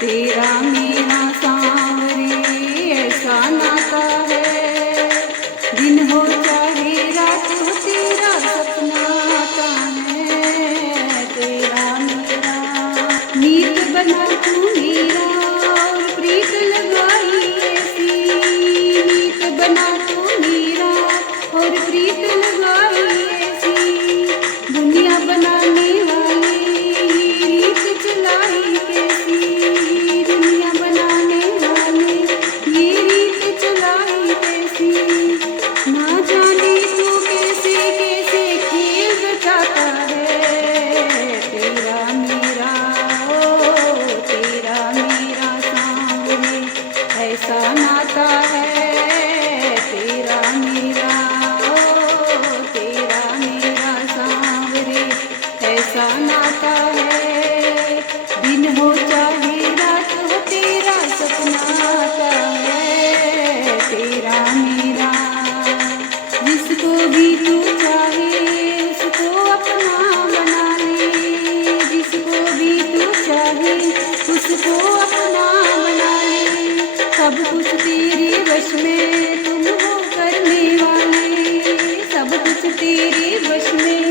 तेरा मेरा सांवरे ऐसा नाता है, दिन हो चाहे रात हो तेरा सपना आता है। तेरा मेरा मीत बना तू मेरा और प्रीत लगाई ऐसी, मीत बना तू मेरा और प्रीत लगाई ऐसी, दुनिया बनाने वाले रीत चलाई कैसी, दुनिया बनाने वाले ये रीत चलाई कैसी। ना जाने तू कैसे कैसे खेल रचाता है, तेरा मेरा ओ तेरा मेरा सांवरे ऐसा नाता है। तेरा मेरा ओ तेरा मेरा सांवरे ऐसा नाता है, दिन हो चाहे रात हो तेरा सपना आता है। तेरा मेरा जिसको भी तू चाहे उसको अपना बना ले, जिसको भी तू चाहे उसको अपना बना ले, सब कुछ तेरे वश में तुम हो करने वाले, सब कुछ तेरे वश में